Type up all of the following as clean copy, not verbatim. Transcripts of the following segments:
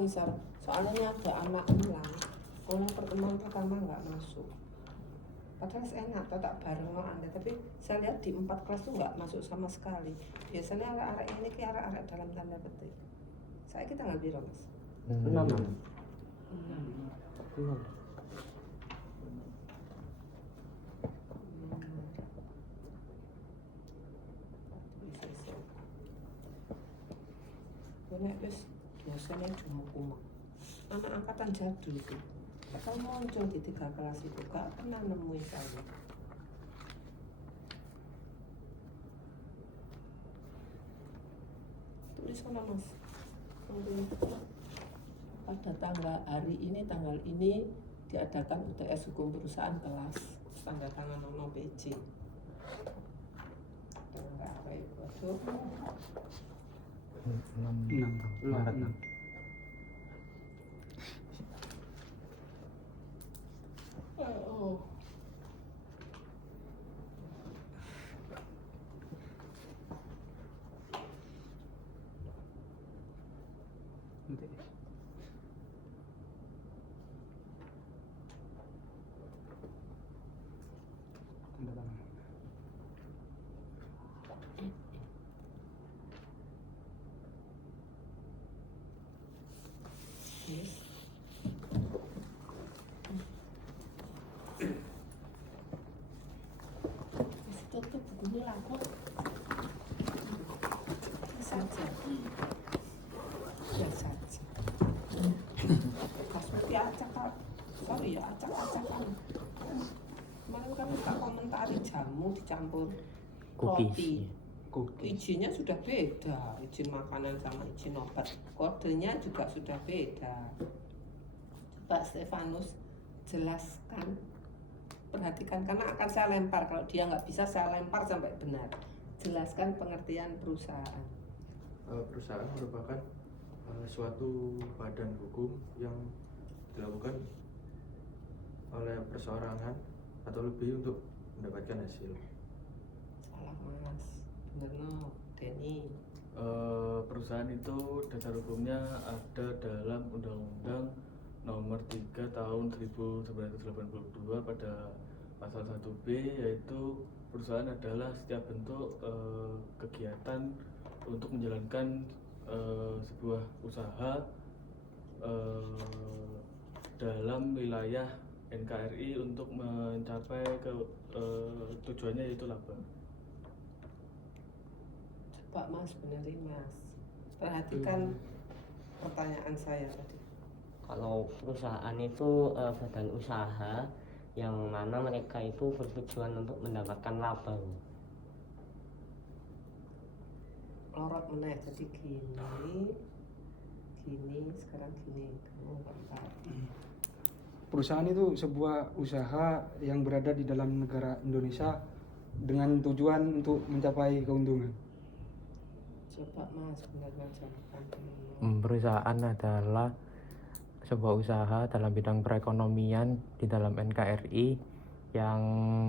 ngisar, soalnya ada anak ulang. Kalau pertemuan pertama nggak masuk. Padahal enak, tak bareng sama Anda. Tapi saya lihat di 4 kelas tuh nggak masuk sama sekali. Biasanya arek-arek ini ke arek-arek dalam tanda petik. Saya kita nggak biru mas. 6. Nek wis biasanya cuma kumak. Anak angkatan jadul itu. Kalau muncul di 3 kelas itu gak pernah nemuin saya. Tulis sana mas. Pada hari ini tanggal ini diadakan UTS hukum perusahaan kelas tanda tangan nono PJ. Enggak apa itu? 6 Maret 6. Oh. Yes. Tutup bukunya laku. Saja. Ya saja. Kasih acak kan. Sorry ya acak-acakan. Kemarin kan tak komentari jamu dicampur roti. Izinnya sudah beda, izin makanan sama izin obat. Kodenya juga sudah beda. Coba Stefanus jelaskan, perhatikan karena akan saya lempar. Kalau dia nggak bisa saya lempar sampai benar. Jelaskan pengertian perusahaan. Perusahaan merupakan suatu badan hukum yang dilakukan oleh perseorangan atau lebih untuk mendapatkan hasil. Salah mas. Bener no, Denny. Perusahaan itu dasar hukumnya ada dalam Undang-Undang Nomor 3 Tahun 1982 pada pasal 1B, yaitu perusahaan adalah setiap bentuk kegiatan untuk menjalankan sebuah usaha dalam wilayah NKRI untuk mencapai tujuannya yaitu laba. Coba mas benerin mas, perhatikan pertanyaan saya tadi. Kalau perusahaan itu badan usaha yang mana mereka itu bertujuan untuk mendapatkan laba. Lorot meneh jadi gini sekarang gini. Perusahaan itu sebuah usaha yang berada di dalam negara Indonesia dengan tujuan untuk mencapai keuntungan. Coba mas benar-benar jawabkan. Perusahaan adalah sebuah usaha dalam bidang perekonomian di dalam NKRI yang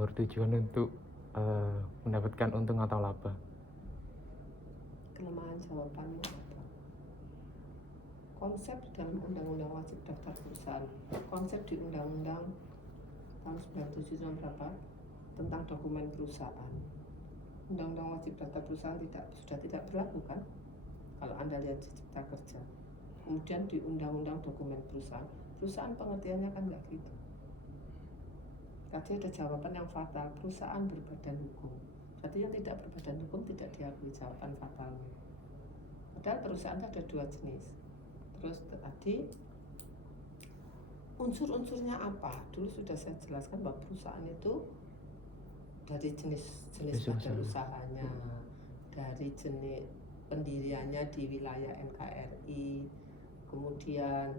bertujuan untuk mendapatkan untung atau laba. Kelemahan jawabannya apa? Konsep dalam Undang-Undang Wajib Daftar Perusahaan, konsep di Undang-Undang tahun 97 tahun berapa tentang dokumen perusahaan. Undang-Undang Wajib Daftar Perusahaan sudah tidak berlaku kan? Kalau Anda lihat di Cipta Kerja. Kemudian di Undang-Undang Dokumen Perusahaan, perusahaan pengertiannya kan nggak gitu. Tadi ada jawaban yang fatal, perusahaan berbadan hukum. Berarti yang tidak berbadan hukum tidak diakui, jawaban fatalnya. Padahal perusahaan ada 2 jenis. Terus tadi unsur-unsurnya apa? Dulu sudah saya jelaskan bahwa perusahaan itu dari jenis badan usahanya, dari jenis pendiriannya di wilayah NKRI, kemudian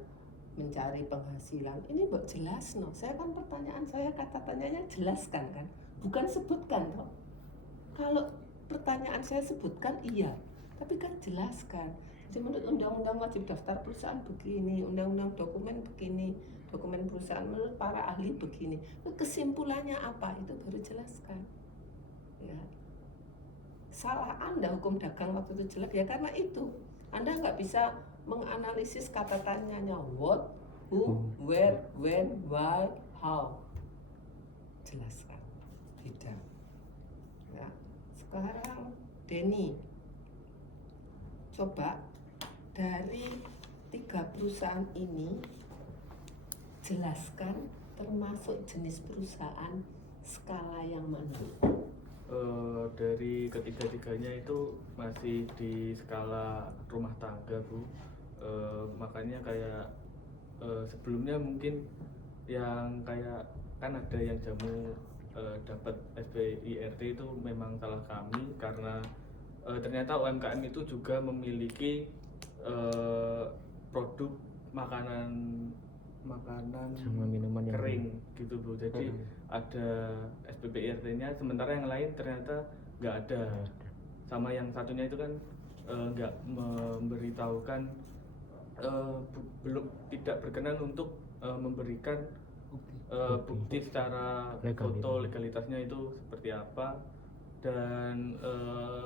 mencari penghasilan. Ini mbak jelas no. Saya kan pertanyaan saya kata tanyanya jelaskan kan, bukan sebutkan toh. Kalau pertanyaan saya sebutkan iya, tapi kan jelaskan. Jadi menurut Undang-Undang Wajib Daftar Perusahaan begini, Undang-Undang Dokumen begini, dokumen perusahaan menurut para ahli begini. Kesimpulannya apa itu baru jelaskan. Ya. salah Anda hukum dagang waktu itu jelek ya karena itu. Anda nggak bisa menganalisis kata tanyanya what, who, where, when, why, how. Jelaskan. Tidak. Ya. Sekarang Denny, coba dari 3 perusahaan ini jelaskan termasuk jenis perusahaan skala yang mana? Dari ketiga-tiganya itu masih di skala rumah tangga, Bu. Makanya kayak sebelumnya mungkin yang kayak kan ada yang jamu dapat SBIRT itu memang salah kami karena ternyata UMKM itu juga memiliki produk makanan sama minuman yang kering gitu, Bu. Jadi ada SBIRT-nya, sementara yang lain ternyata nggak ada. Sama yang satunya itu kan nggak memberitahukan, belum tidak berkenan untuk memberikan bukti secara foto legalitasnya itu seperti apa. Dan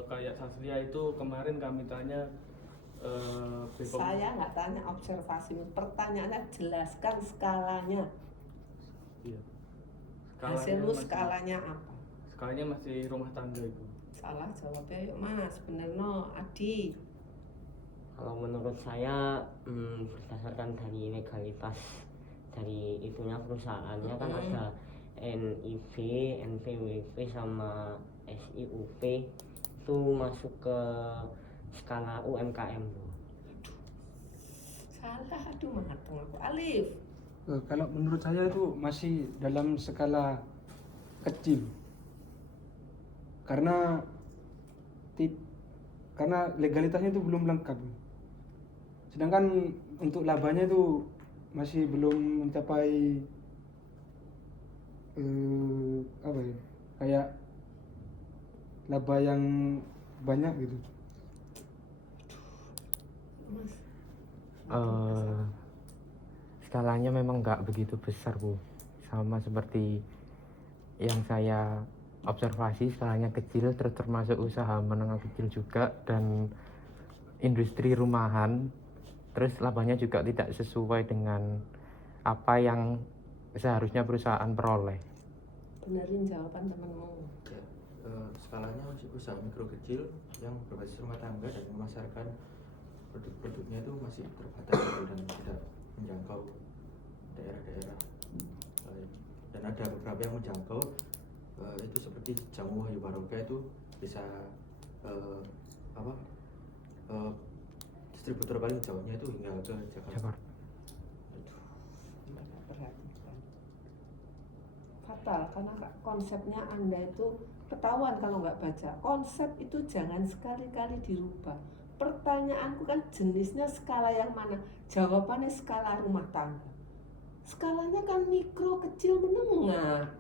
kayak Sasria itu kemarin kami tanya, Saya nggak tanya observasi, pertanyaannya jelaskan skalanya. Iya. Hasilmu skalanya apa? Skalanya masih rumah tangga, Ibu. Salah jawabnya yuk Mas, bener no, Adi. Kalau menurut saya berdasarkan dari legalitas dari itunya perusahaannya kan ada NIV, NPWP sama SIUP itu masuk ke skala UMKM, Bu. Salah, aduh mateng aku. Alif. Kalau menurut saya itu masih dalam skala kecil. Karena legalitasnya itu belum lengkap. Sedangkan untuk labanya itu masih belum mencapai kayak laba yang banyak gitu. Mas. Skalanya memang nggak begitu besar, Bu. Sama seperti yang saya observasi, skalanya kecil, termasuk usaha menengah kecil juga, dan industri rumahan. Terus labanya juga tidak sesuai dengan apa yang seharusnya perusahaan peroleh. Benerin jawaban temenmu. Ya, skalanya masih usaha mikro kecil yang berbasis rumah tangga dan memasarkan produk-produknya itu masih terbatas dan tidak menjangkau daerah-daerah lain. Dan ada beberapa yang menjangkau, itu seperti jamu Wahyu Barokah itu bisa distributor paling jauhnya itu hingga ke Jakarta. Perhatikan. Fatal karena konsepnya Anda itu ketahuan kalau nggak baca. Konsep itu jangan sekali-kali dirubah. Pertanyaanku kan jenisnya skala yang mana? Jawabannya skala rumah tangga. Skalanya kan mikro, kecil, menengah.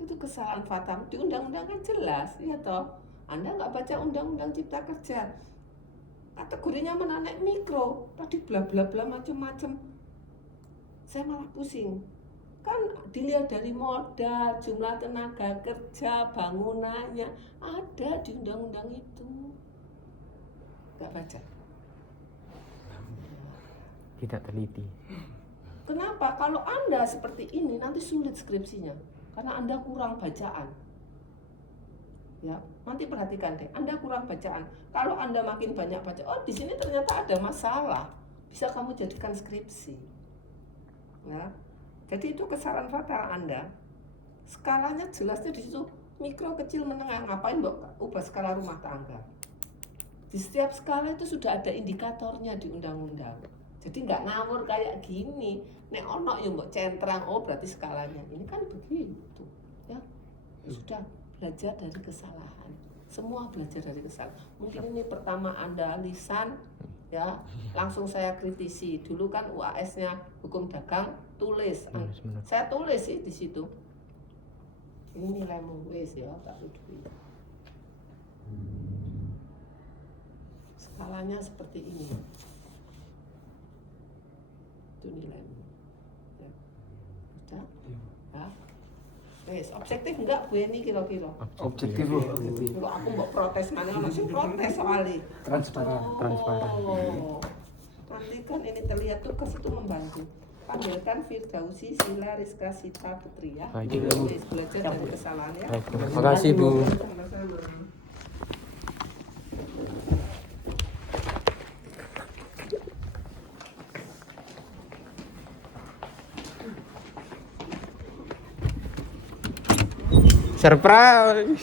Itu kesalahan fatal. Di undang-undang kan jelas, ya toh. Anda nggak baca undang-undang cipta kerja. Kategorinya mana naik mikro. Tadi bla bla bla macam-macam. Saya malah pusing. Kan dilihat dari modal, jumlah tenaga kerja, bangunannya ada di undang-undang itu. Nggak baca. Tidak teliti. Kenapa? Kalau Anda seperti ini nanti sulit skripsinya karena Anda kurang bacaan. Ya, nanti perhatikan deh, Anda kurang bacaan. Kalau Anda makin banyak baca, oh di sini ternyata ada masalah, bisa kamu jadikan skripsi. Ya, jadi itu kesalahan fatal Anda. Skalanya jelasnya di situ mikro, kecil, menengah. Ngapain Mbak ubah skala rumah tangga? Di setiap skala itu sudah ada indikatornya di undang-undang. Jadi nggak ngawur kayak gini. Nek ono ya mbok centrang, oh berarti skalanya. Ini kan begitu. Ya, sudah belajar dari kesalahan. Semua belajar dari kesalahan. Mungkin ini pertama Anda lisan, ya langsung saya kritisi. Dulu kan UAS-nya hukum dagang tulis. Saya tulis sih di situ. Ini nilaimu wes ya, tak tuduhi. Skalanya seperti ini. Itu nilaimu. Ya. Sudah? Ya. objektif enggak Bu Eni kira-kira? Objektif Bu. Kalau aku mbok protes mana ono sing protes soalnya. Transparan. Oh. Nanti kan ini terlihat tugas itu membantu. Panggilkan Firdausi Sila Rizka Sita Putri ya. Baik. Belajar dari kesalahannya. Baik, terima kasih Bu. Sama-sama. Surprise.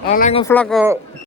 Oleh ngevlog kok.